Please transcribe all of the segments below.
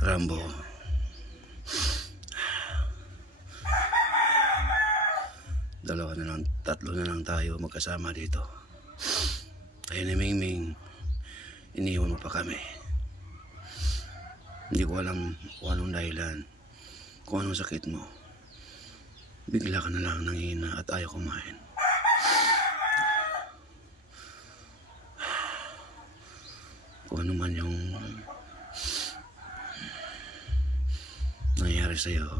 Rambo, tatlo na lang tayo magkasama dito. Tayo ni Mingming, iniwan mo pa kami. Hindi ko alam kung anong dahilan, kung anong sakit mo. Bigla ka na lang nanghina at ayaw kumain. Kung ano man yung nangyari sa'yo,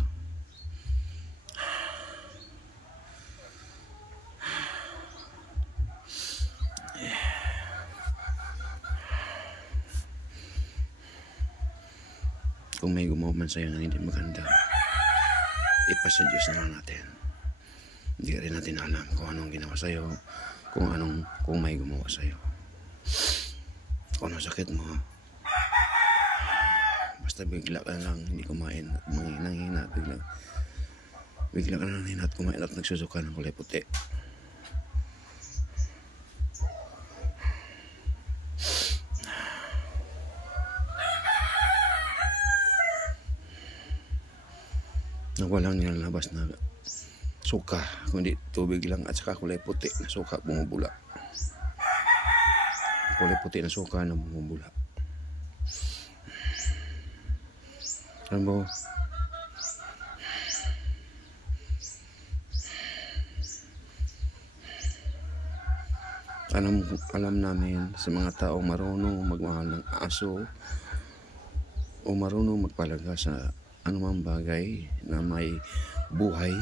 kung may gumawa man sa'yo na hindi maganda, ipasa Diyos na lang natin. Hindi rin natin alam kung anong ginawa sa'yo, kung may gumawa sa'yo, kung anong sakit mo. Basta bigla ka lang hindi kumain at nanghina, bigla ka lang nanghina at kumain at nagsusuka ng kulay puti. Na walang nilalabas na suka, kundi tubig lang at saka kulay puti na suka bumubula. Kulay puti na suka na bumubula. Rambo, alam namin sa mga taong marunong magmahal ng aso o marunong magpalaga sa anumang bagay na may buhay.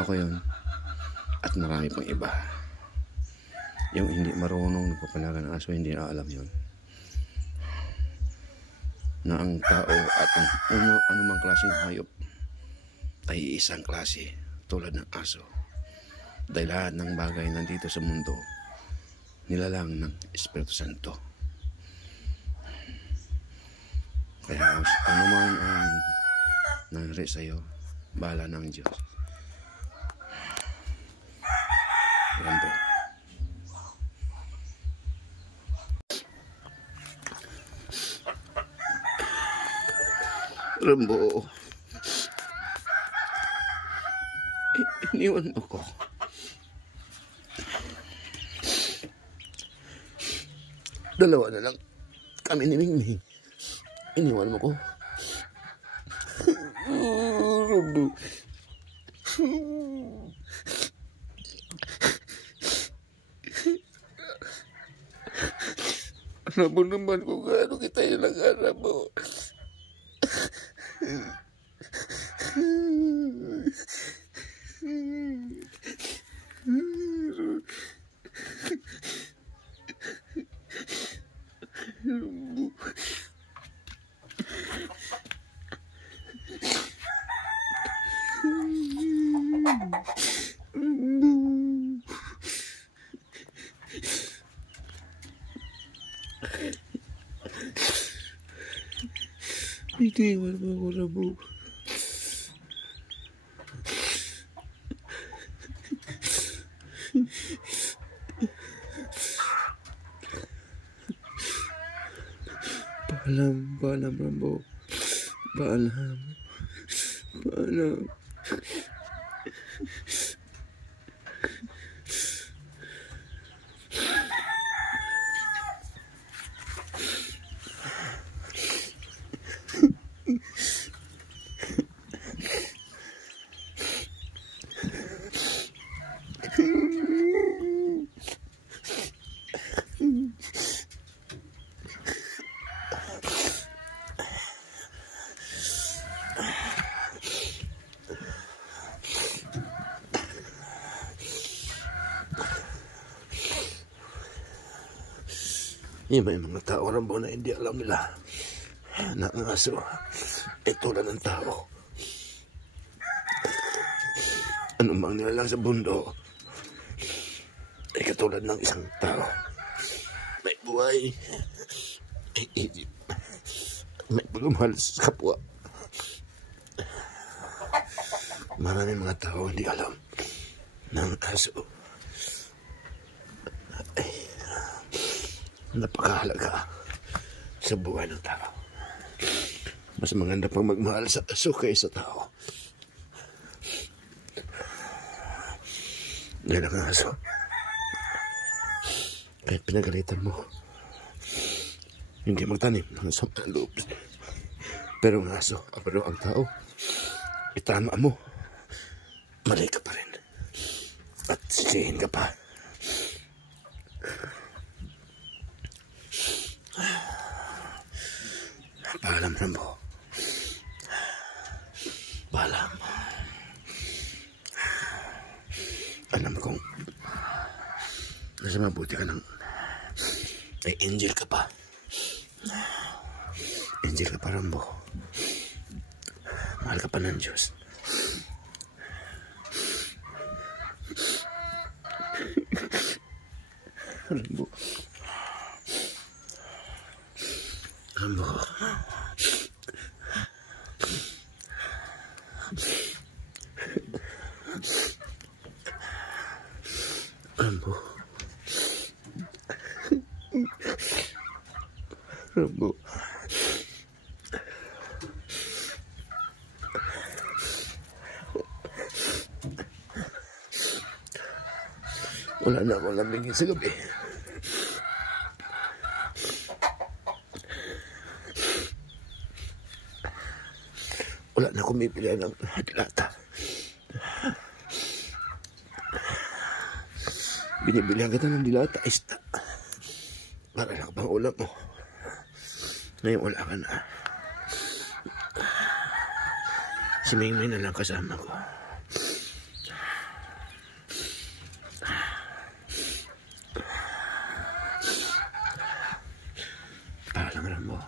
Ako yun. At marami pang iba. Yung hindi marunong nagpapalaga ng aso, hindi na alam yun. Na ang tao at ang anumang klaseng hayop ay isang klase tulad ng aso. Dahil lahat ng bagay nandito sa mundo nilalang ng Espiritu Santo. Kaya ano man ang nangyari sa'yo, bahala ng Diyos. Rambo. Rambo. Iniwan mo ko. Dalawa na lang kami ni Mingming. Iniwan mo ko. Rambo. Alam mo naman kung gaano kita inagarap mo. Iniwan mo ako, Rambo. Paalam, Rambo. Paalam. May mga tao, Rambo, na hindi alam nila na ang aso ay tulad ng tao. Ano mang nilalang sa bundo ay katulad ng isang tao. May buhay, may isip, may pagmamahal sa kapwa. Maraming mga tao hindi alam na ang aso napakahalaga sa buhay ng tao. Mas maganda pang magmahal sa aso kaysa tao. Dahil ang aso, kahit pinagalitan mo, hindi magtanim ng sama loob. Pero ang aso, pero ang tao, itama mo, mali ka pa rin. At sisihin ka pa. Paalam, Rambo. Paalam. Alam kong nasa mabuti ka ng ay angel ka pa. Angel ka pa, Rambo. Mahal ka pa ng Diyos. Rambo. Rambo. Rambo. Rambo. Wala na akong lamingin sa gabi. Wala na akong bibili ng dilata. Binibilihan kita ng dilata, isda. Para lang pang ulam mo. Ngayon wala ka na. Si Mingming na lang kasama ko. Paalam, Rambo.